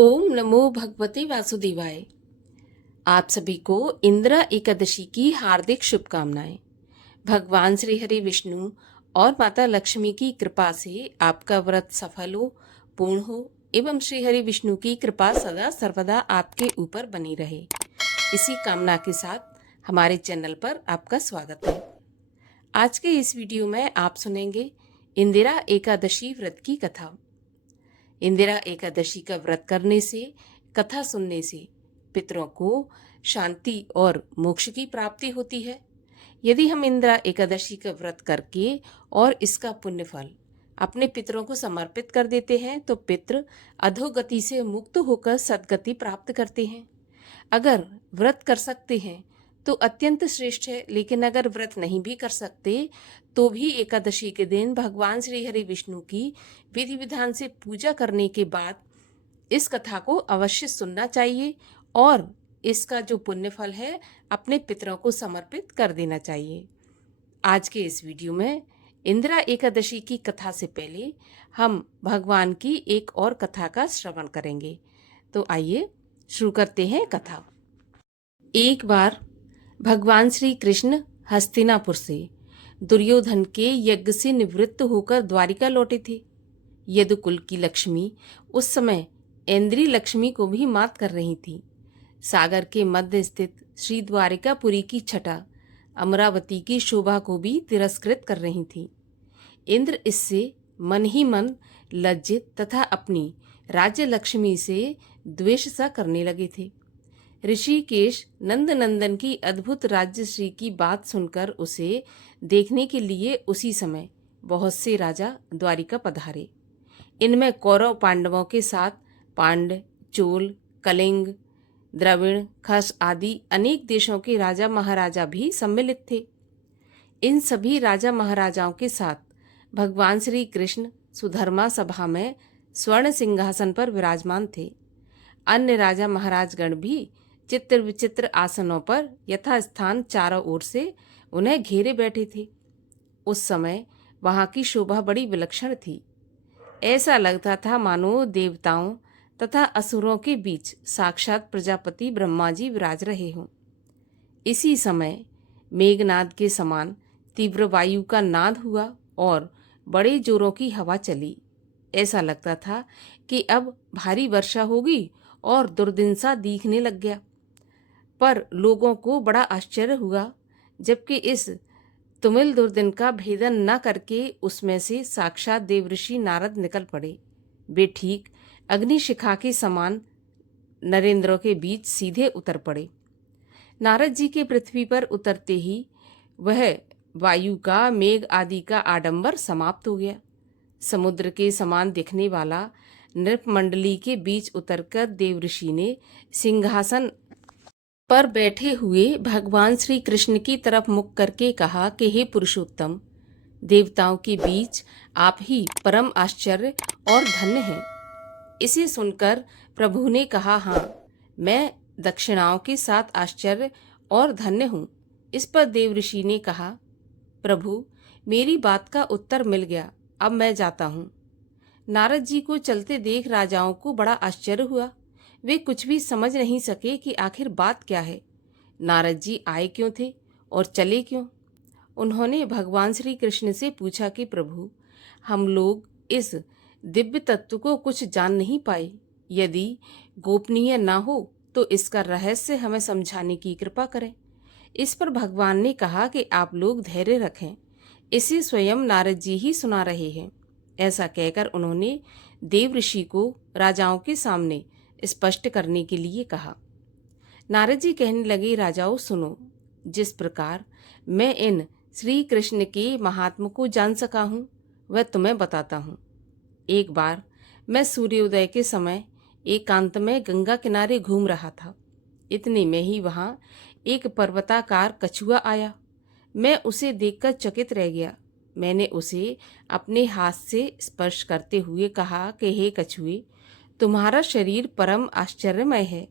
ओम नमो भगवते वासुदेवाय। आप सभी को इंदिरा एकादशी की हार्दिक शुभकामनाएं। भगवान श्री हरि विष्णु और माता लक्ष्मी की कृपा से आपका व्रत सफल हो, पूर्ण हो एवं श्री हरि विष्णु की कृपा सदा सर्वदा आपके ऊपर बनी रहे। इसी कामना के साथ हमारे चैनल पर आपका स्वागत है। आज के इस वीडियो में आप सुनेंगे इंदिरा एकादशी व्रत की कथा। इंदिरा एकादशी का व्रत करने से, कथा सुनने से पितरों को शांति और मोक्ष की प्राप्ति होती है। यदि हम इंदिरा एकादशी का व्रत करके और इसका पुण्य फल अपने पितरों को समर्पित कर देते हैं तो पितृ अधोगति से मुक्त होकर सद्गति प्राप्त करते हैं। अगर व्रत कर सकते हैं तो अत्यंत श्रेष्ठ है, लेकिन अगर व्रत नहीं भी कर सकते तो भी एकादशी के दिन भगवान श्री हरि विष्णु की विधि विधान से पूजा करने के बाद इस कथा को अवश्य सुनना चाहिए और इसका जो पुण्य फल है अपने पितरों को समर्पित कर देना चाहिए। आज के इस वीडियो में इंदिरा एकादशी की कथा से पहले हम भगवान की एक और कथा का श्रवण करेंगे। तो आइए शुरू करते हैं कथा। एक बार भगवान श्री कृष्ण हस्तिनापुर से दुर्योधन के यज्ञ से निवृत्त होकर द्वारिका लौटे थे। यदुकुल की लक्ष्मी उस समय इंद्री लक्ष्मी को भी मात कर रही थी। सागर के मध्य स्थित श्री द्वारिकापुरी की छटा अमरावती की शोभा को भी तिरस्कृत कर रही थी। इंद्र इससे मन ही मन लज्जित तथा अपनी राज्य लक्ष्मी से द्वेष सा करने लगे थे। ऋषिकेश नंदनंदन की अद्भुत राज्यश्री की बात सुनकर उसे देखने के लिए उसी समय बहुत से राजा द्वारिका पधारे। इनमें कौरव पांडवों के साथ पांड्य, चोल, कलिंग, द्रविड़, खस आदि अनेक देशों के राजा महाराजा भी सम्मिलित थे। इन सभी राजा महाराजाओं के साथ भगवान श्री कृष्ण सुधर्मा सभा में स्वर्ण सिंहासन पर विराजमान थे। अन्य राजा महाराजगण भी चित्र विचित्र आसनों पर यथास्थान चारों ओर से उन्हें घेरे बैठे थे। उस समय वहां की शोभा बड़ी विलक्षण थी। ऐसा लगता था मानो देवताओं तथा असुरों के बीच साक्षात प्रजापति ब्रह्मा जी विराज रहे हों। इसी समय मेघनाद के समान तीव्र वायु का नाद हुआ और बड़े जोरों की हवा चली। ऐसा लगता था कि अब भारी वर्षा होगी और दुर्दिन सा दिखने लग गया। पर लोगों को बड़ा आश्चर्य हुआ, जबकि इस तुमिल दुर्दिन का भेदन न करके उसमें से साक्षात देवऋषि नारद निकल पड़े। वे ठीक अग्निशिखा के समान नरेंद्रों के बीच सीधे उतर पड़े। नारद जी के पृथ्वी पर उतरते ही वह वायु का, मेघ आदि का आडंबर समाप्त हो गया। समुद्र के समान दिखने वाला नृपमंडली के बीच उतरकर देवऋषि ने सिंहासन पर बैठे हुए भगवान श्री कृष्ण की तरफ मुख करके कहा कि हे पुरुषोत्तम, देवताओं के बीच आप ही परम आश्चर्य और धन्य हैं। इसे सुनकर प्रभु ने कहा, हाँ, मैं दक्षिणाओं के साथ आश्चर्य और धन्य हूँ। इस पर देवऋषि ने कहा, प्रभु, मेरी बात का उत्तर मिल गया, अब मैं जाता हूँ। नारद जी को चलते देख राजाओं को बड़ा आश्चर्य हुआ। वे कुछ भी समझ नहीं सके कि आखिर बात क्या है। नारद जी आए क्यों थे और चले क्यों। उन्होंने भगवान श्री कृष्ण से पूछा कि प्रभु, हम लोग इस दिव्य तत्व को कुछ जान नहीं पाए। यदि गोपनीय ना हो तो इसका रहस्य हमें समझाने की कृपा करें। इस पर भगवान ने कहा कि आप लोग धैर्य रखें, इसे स्वयं नारद जी ही सुना रहे हैं। ऐसा कहकर उन्होंने देवऋषि को राजाओं के सामने स्पष्ट करने के लिए कहा। नारद जी कहने लगे, राजाओं सुनो, जिस प्रकार मैं इन श्री कृष्ण के महात्म को जान सका हूँ वह तुम्हें बताता हूँ। एक बार मैं सूर्योदय के समय एकांत में गंगा किनारे घूम रहा था। इतने में ही वहाँ एक पर्वताकार कछुआ आया। मैं उसे देखकर चकित रह गया। मैंने उसे अपने हाथ से स्पर्श करते हुए कहा कि हे कछुए, तुम्हारा शरीर परम आश्चर्यमय है।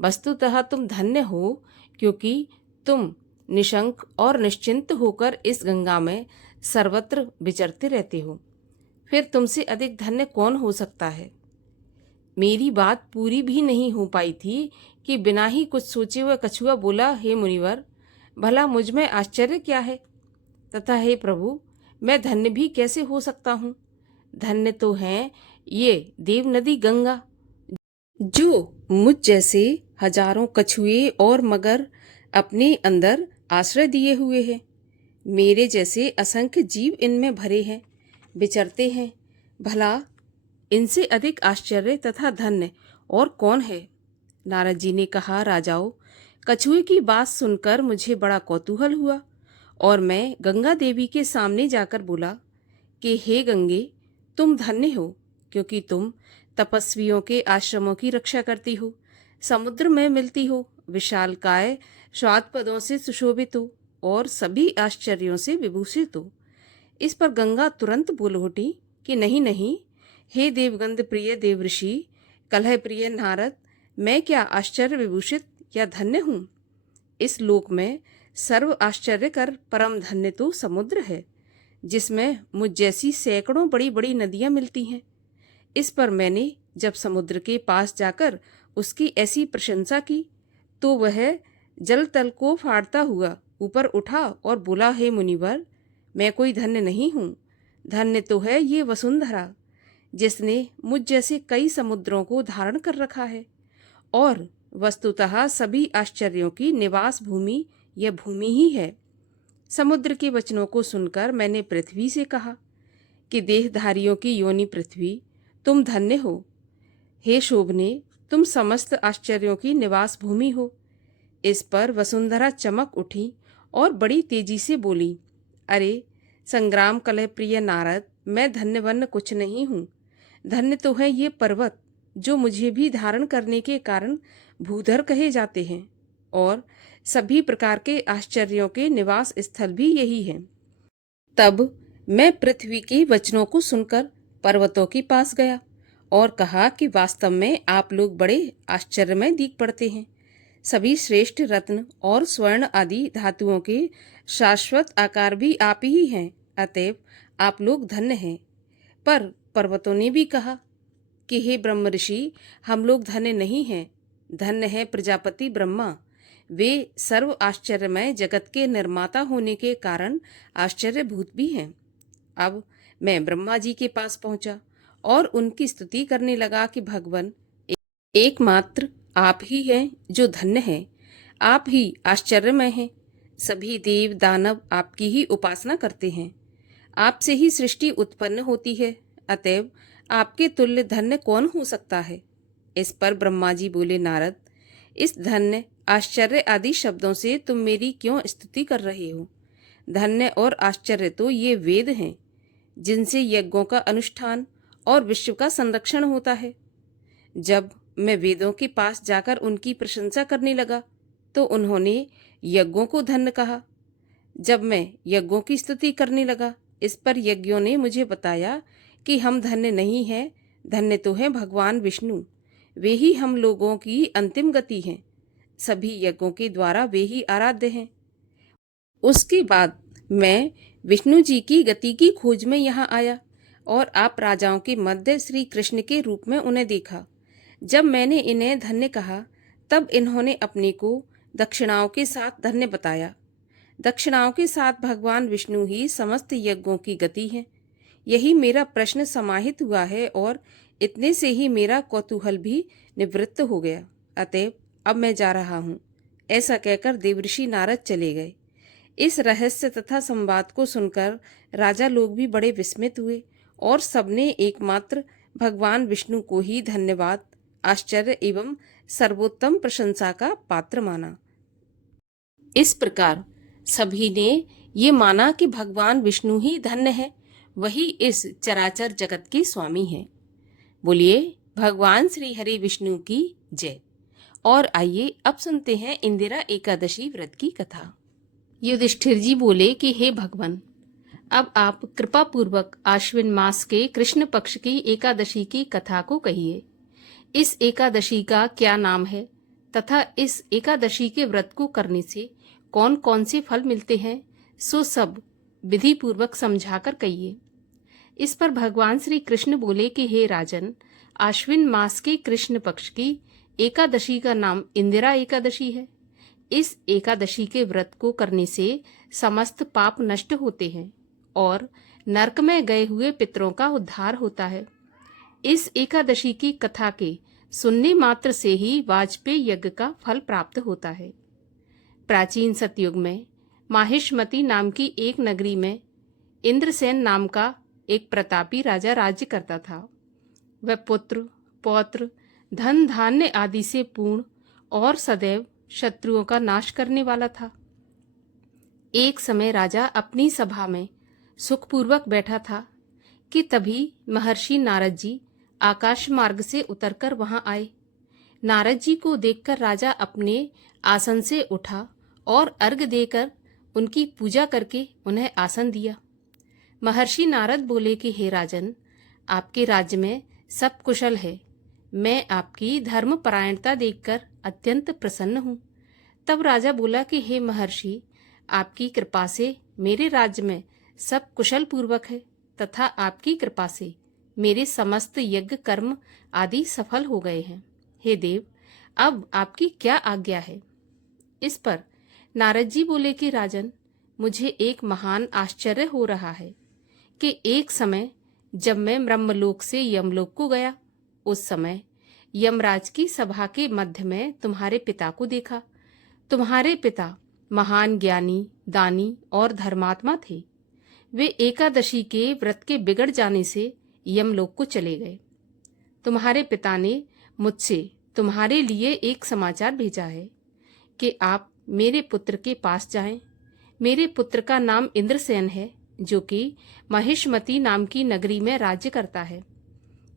वस्तुतः तुम धन्य हो, क्योंकि तुम निशंक और निश्चिंत होकर इस गंगा में सर्वत्र विचरते रहते हो। फिर तुमसे अधिक धन्य कौन हो सकता है। मेरी बात पूरी भी नहीं हो पाई थी कि बिना ही कुछ सोचे हुए कछुआ बोला, हे मुनिवर, भला मुझ में आश्चर्य क्या है, तथा हे प्रभु, मैं धन्य भी कैसे हो सकता हूँ। धन्य तो है ये देव नदी गंगा, जो मुझ जैसे हजारों कछुए और मगर अपने अंदर आश्रय दिए हुए हैं। मेरे जैसे असंख्य जीव इनमें भरे हैं, विचरते हैं। भला इनसे अधिक आश्चर्य तथा धन्य और कौन है। नारद जी ने कहा, राजाओं, कछुए की बात सुनकर मुझे बड़ा कौतूहल हुआ और मैं गंगा देवी के सामने जाकर बोला कि हे गंगे, तुम धन्य हो, क्योंकि तुम तपस्वियों के आश्रमों की रक्षा करती हो, समुद्र में मिलती हो, विशालकाय स्वाद पदों से सुशोभित हो और सभी आश्चर्यों से विभूषित हो। इस पर गंगा तुरंत बोल उठी कि नहीं नहीं, हे देवगंध प्रिय देवऋषि, कलह प्रिय नारद, मैं क्या आश्चर्य विभूषित या धन्य हूँ। इस लोक में सर्व आश्चर्य कर परम धन्य तो समुद्र है, जिसमें मुझ जैसी सैकड़ों बड़ी बड़ी नदियां मिलती हैं। इस पर मैंने जब समुद्र के पास जाकर उसकी ऐसी प्रशंसा की तो वह जल तल को फाड़ता हुआ ऊपर उठा और बोला, हे मुनिवर, मैं कोई धन्य नहीं हूँ। धन्य तो है ये वसुंधरा, जिसने मुझ जैसे कई समुद्रों को धारण कर रखा है और वस्तुतः सभी आश्चर्यों की निवास भूमि यह भूमि ही है। समुद्र के वचनों को सुनकर मैंने पृथ्वी से कहा कि देहधारियों की योनि पृथ्वी, तुम धन्य हो। हे शोभने, तुम समस्त आश्चर्यों की निवास भूमि हो। इस पर वसुंधरा चमक उठी और बड़ी तेजी से बोली, अरे संग्राम कलह प्रिय नारद, मैं धन्यवन्न कुछ नहीं हूँ। धन्य तो है ये पर्वत, जो मुझे भी धारण करने के कारण भूधर कहे जाते हैं, और सभी प्रकार के आश्चर्यों के निवास स्थल भी यही है। तब मैं पृथ्वी के वचनों को सुनकर पर्वतों के पास गया और कहा कि वास्तव में आप लोग बड़े आश्चर्यमय दिख पड़ते हैं। सभी श्रेष्ठ रत्न और स्वर्ण आदि धातुओं के शाश्वत आकार भी आप ही हैं, अतएव आप लोग धन्य हैं। पर पर्वतों ने भी कहा कि हे ब्रह्म ऋषि, हम लोग धन्य नहीं हैं। धन्य है प्रजापति ब्रह्मा, वे सर्व आश्चर्यमय जगत के निर्माता होने के कारण आश्चर्यभूत भी हैं। अब मैं ब्रह्मा जी के पास पहुंचा और उनकी स्तुति करने लगा कि भगवान, एकमात्र आप ही हैं जो धन्य हैं, आप ही आश्चर्यमय हैं। सभी देव दानव आपकी ही उपासना करते हैं, आपसे ही सृष्टि उत्पन्न होती है, अतएव आपके तुल्य धन्य कौन हो सकता है। इस पर ब्रह्मा जी बोले, नारद, इस धन्य आश्चर्य आदि शब्दों से तुम मेरी क्यों स्तुति कर रहे हो। धन्य और आश्चर्य तो ये वेद हैं, जिनसे यज्ञों का अनुष्ठान और विश्व का संरक्षण होता है। जब मैं वेदों के पास जाकर उनकी प्रशंसा करने लगा तो उन्होंने यज्ञों को धन्य कहा। जब मैं यज्ञों की स्तुति करने लगा, इस पर यज्ञों ने मुझे बताया कि हम धन्य नहीं हैं, धन्य तो है भगवान विष्णु, वे ही हम लोगों की अंतिम गति हैं। सभी यज्ञों के द्वारा वे ही आराध्य हैं। उसके बाद मैं विष्णु जी की गति की खोज में यहाँ आया और आप राजाओं के मध्य श्री कृष्ण के रूप में उन्हें देखा। जब मैंने इन्हें धन्य कहा तब इन्होंने अपने को दक्षिणाओं के साथ धन्य बताया। दक्षिणाओं के साथ भगवान विष्णु ही समस्त यज्ञों की गति है। यही मेरा प्रश्न समाहित हुआ है और इतने से ही मेरा कौतूहल भी निवृत्त हो गया। अतएव अब मैं जा रहा हूँ। ऐसा कहकर देवऋषि नारद चले गए। इस रहस्य तथा संवाद को सुनकर राजा लोग भी बड़े विस्मित हुए और सबने एकमात्र भगवान विष्णु को ही धन्यवाद, आश्चर्य एवं सर्वोत्तम प्रशंसा का पात्र माना। इस प्रकार सभी ने ये माना कि भगवान विष्णु ही धन्य है, वही इस चराचर जगत के स्वामी हैं। बोलिए भगवान श्री हरि विष्णु की जय। और आइए अब सुनते हैं इंदिरा एकादशी व्रत की कथा। युधिष्ठिर जी बोले कि हे भगवान, अब आप कृपा पूर्वक आश्विन मास के कृष्ण पक्ष की एकादशी की कथा को कहिए। इस एकादशी का क्या नाम है तथा इस एकादशी के व्रत को करने से कौन कौन से फल मिलते हैं, सो सब विधि पूर्वक समझाकर कहिए। इस पर भगवान श्री कृष्ण बोले कि हे राजन, आश्विन मास के कृष्ण पक्ष की एकादशी का नाम इंदिरा एकादशी है। इस एकादशी के व्रत को करने से समस्त पाप नष्ट होते हैं और नरक में गए हुए पितरों का उद्धार होता है। इस एकादशी की कथा के सुनने मात्र से ही वाजपेयी यज्ञ का फल प्राप्त होता है। प्राचीन सतयुग में माहिष्मती नाम की एक नगरी में इंद्रसेन नाम का एक प्रतापी राजा राज्य करता था। वह पुत्र, पौत्र, धन धान्य आदि से पूर्ण और सदैव शत्रुओं का नाश करने वाला था। एक समय राजा अपनी सभा में सुखपूर्वक बैठा था कि तभी महर्षि नारद जी आकाश मार्ग से उतरकर वहां आए। नारद जी को देखकर राजा अपने आसन से उठा और अर्घ्य देकर उनकी पूजा करके उन्हें आसन दिया। महर्षि नारद बोले कि हे राजन, आपके राज्य में सब कुशल है। मैं आपकी धर्मपरायणता देखकर अत्यंत प्रसन्न हूँ। तब राजा बोला कि हे महर्षि, आपकी कृपा से मेरे राज्य में सब कुशल पूर्वक है तथा आपकी कृपा से मेरे समस्त यज्ञ कर्म आदि सफल हो गए हैं। हे देव, अब आपकी क्या आज्ञा है? इस पर नारद जी बोले कि राजन, मुझे एक महान आश्चर्य हो रहा है कि एक समय जब मैं ब्रह्मलोक से यमलोक को गया, उस समय यमराज की सभा के मध्य में तुम्हारे पिता को देखा। तुम्हारे पिता महान ज्ञानी, दानी और धर्मात्मा थे। वे एकादशी के व्रत के बिगड़ जाने से यमलोक को चले गए। तुम्हारे पिता ने मुझसे तुम्हारे लिए एक समाचार भेजा है कि आप मेरे पुत्र के पास जाएं। मेरे पुत्र का नाम इंद्रसेन है, जो कि महिष्मती नाम की नगरी में राज्य करता है।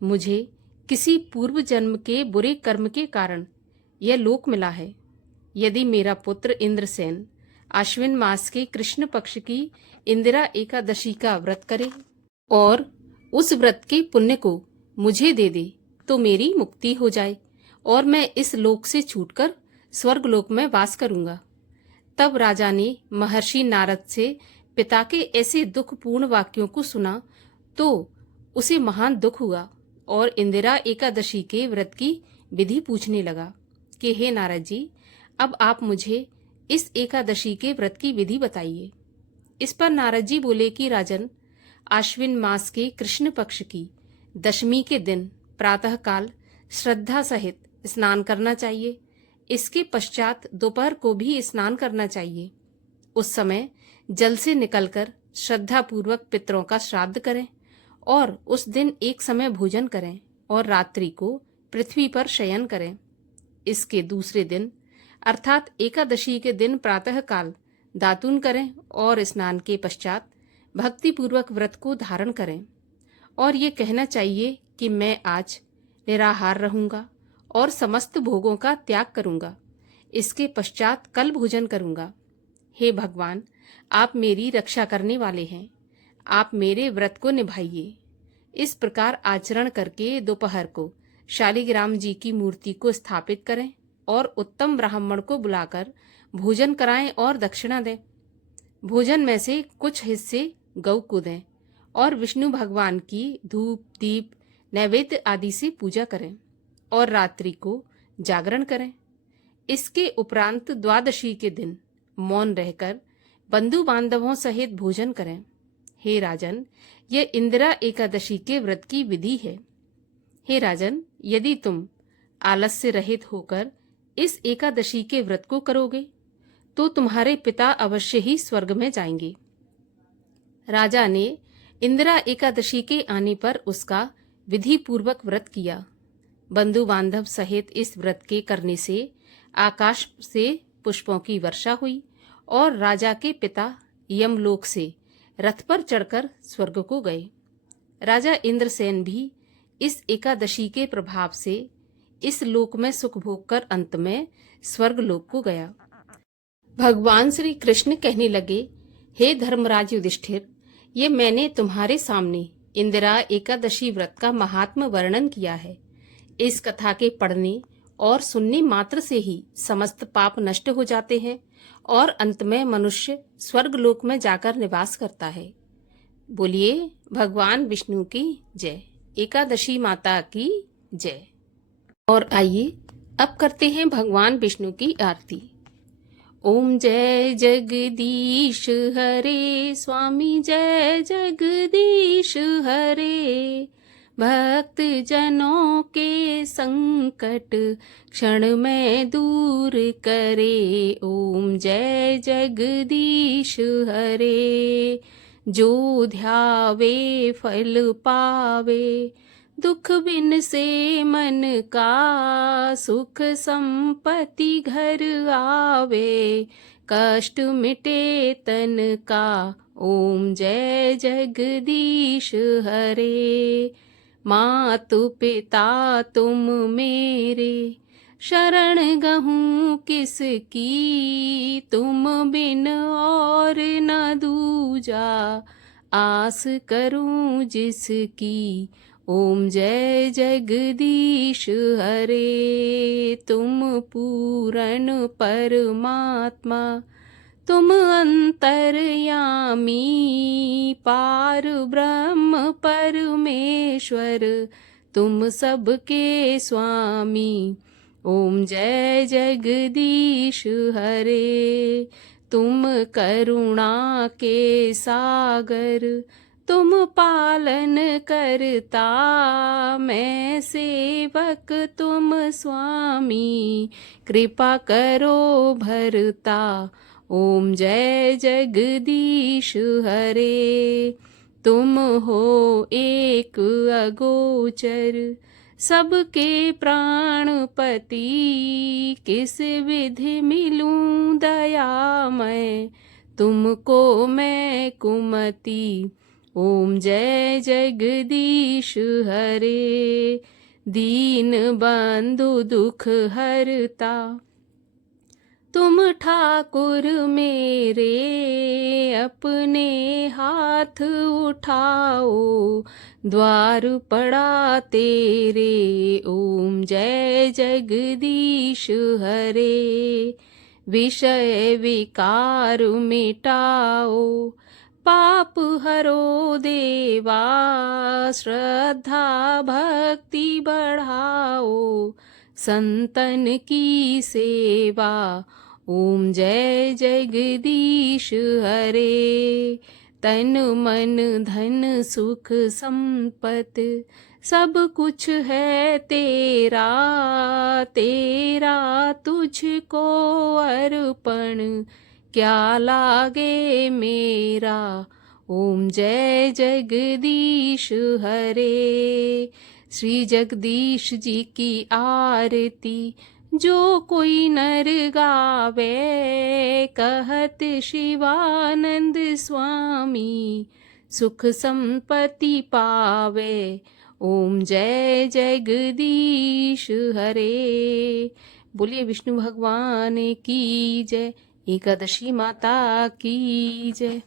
मुझे किसी पूर्व जन्म के बुरे कर्म के कारण यह लोक मिला है। यदि मेरा पुत्र इंद्रसेन आश्विन मास के कृष्ण पक्ष की इंदिरा एकादशी का व्रत करे और उस व्रत के पुण्य को मुझे दे दे, तो मेरी मुक्ति हो जाए और मैं इस लोक से छूटकर स्वर्ग लोक में वास करूंगा। तब राजा ने महर्षि नारद से पिता के ऐसे दुखपूर्ण वाक्यों को सुना तो उसे महान दुख हुआ और इंदिरा एकादशी के व्रत की विधि पूछने लगा कि हे नारद जी, अब आप मुझे इस एकादशी के व्रत की विधि बताइए। इस पर नारद जी बोले कि राजन, आश्विन मास के कृष्ण पक्ष की दशमी के दिन प्रातःकाल श्रद्धा सहित स्नान करना चाहिए। इसके पश्चात दोपहर को भी स्नान करना चाहिए। उस समय जल से निकलकर श्रद्धा पूर्वक पितरों का श्राद्ध करें और उस दिन एक समय भोजन करें और रात्रि को पृथ्वी पर शयन करें। इसके दूसरे दिन अर्थात एकादशी के दिन प्रातःकाल दातून करें और स्नान के पश्चात भक्तिपूर्वक व्रत को धारण करें और ये कहना चाहिए कि मैं आज निराहार रहूंगा और समस्त भोगों का त्याग करूंगा। इसके पश्चात कल भोजन करूंगा। हे भगवान, आप मेरी रक्षा करने वाले हैं। आप मेरे व्रत को निभाइए। इस प्रकार आचरण करके दोपहर को शालिग्राम जी की मूर्ति को स्थापित करें और उत्तम ब्राह्मण को बुलाकर भोजन कराएं और दक्षिणा दें। भोजन में से कुछ हिस्से गौ को दें और विष्णु भगवान की धूप, दीप, नैवेद्य आदि से पूजा करें और रात्रि को जागरण करें। इसके उपरांत द्वादशी के दिन मौन रहकर बंधु बांधवों सहित भोजन करें। हे राजन, यह इंदिरा एकादशी के व्रत की विधि है। हे राजन, यदि तुम आलस्य रहित होकर इस एकादशी के व्रत को करोगे तो तुम्हारे पिता अवश्य ही स्वर्ग में जाएंगे। राजा ने इंदिरा एकादशी के आने पर उसका विधि पूर्वक व्रत किया। बंधु बांधव सहित इस व्रत के करने से आकाश से पुष्पों की वर्षा हुई और राजा के पिता यमलोक से रथ पर चढ़कर स्वर्ग को गए। राजा इंद्रसेन भी इस एकादशी के प्रभाव से इस लोक में सुख भोग कर अंत में स्वर्ग लोक को गया। भगवान श्री कृष्ण कहने लगे, हे धर्मराज युधिष्ठिर, ये मैंने तुम्हारे सामने इंदिरा एकादशी व्रत का महात्म वर्णन किया है। इस कथा के पढ़ने और सुनने मात्र से ही समस्त पाप नष्ट हो जाते हैं और अंत में मनुष्य स्वर्ग लोक में जाकर निवास करता है। बोलिए भगवान विष्णु की जय। एकादशी माता की जय। और आइए अब करते हैं भगवान विष्णु की आरती। ओम जय जगदीश हरे स्वामी, जय जगदीश हरे। भक्त जनों के संकट क्षण में दूर करे। ओम जय जगदीश हरे। जो ध्यावे फल पावे, दुख बिन से मन का सुख संपत्ति घर आवे। कष्ट मिटे तन का, ओम जय जगदीश हरे। मातु पिता तुम मेरे, शरण गहूँ किसकी। तुम बिन और न दूजा, आस करूं जिसकी। ओम जय जगदीश हरे। तुम पूरन परमात्मा, तुम अंतर्यामी। पार ब्रह्म परमेश्वर, तुम सबके स्वामी। ओम जय जगदीश हरे। तुम करुणा के सागर, तुम पालन करता। मैं सेवक तुम स्वामी, कृपा करो भरता। ओम जय जगदीश हरे। तुम हो एक अगोचर, सबके प्राणपति। किस विधि मिलूं दयामय, तुमको मैं कुमति। ओम जय जगदीश हरे। दीन बंधु दुख हरता, तुम ठाकुर मेरे। अपने हाथ उठाओ, द्वार पड़ा तेरे। ओम जय जगदीश हरे। विषय विकार मिटाओ, पाप हरो देवा। श्रद्धा भक्ति बढ़ाओ, संतन की सेवा। ओम जय जगदीश हरे। तन मन धन सुख संपत, सब कुछ है तेरा। तेरा तुझको अर्पण, क्या लागे मेरा। ओम जय जगदीश हरे। श्री जगदीश जी की आरती जो कोई नर गावे। कहत शिवानंद स्वामी, सुख संपत्ति पावे। ओम जय जगदीश हरे। बोलिए विष्णु भगवान की जय। एकादशी माता की जय।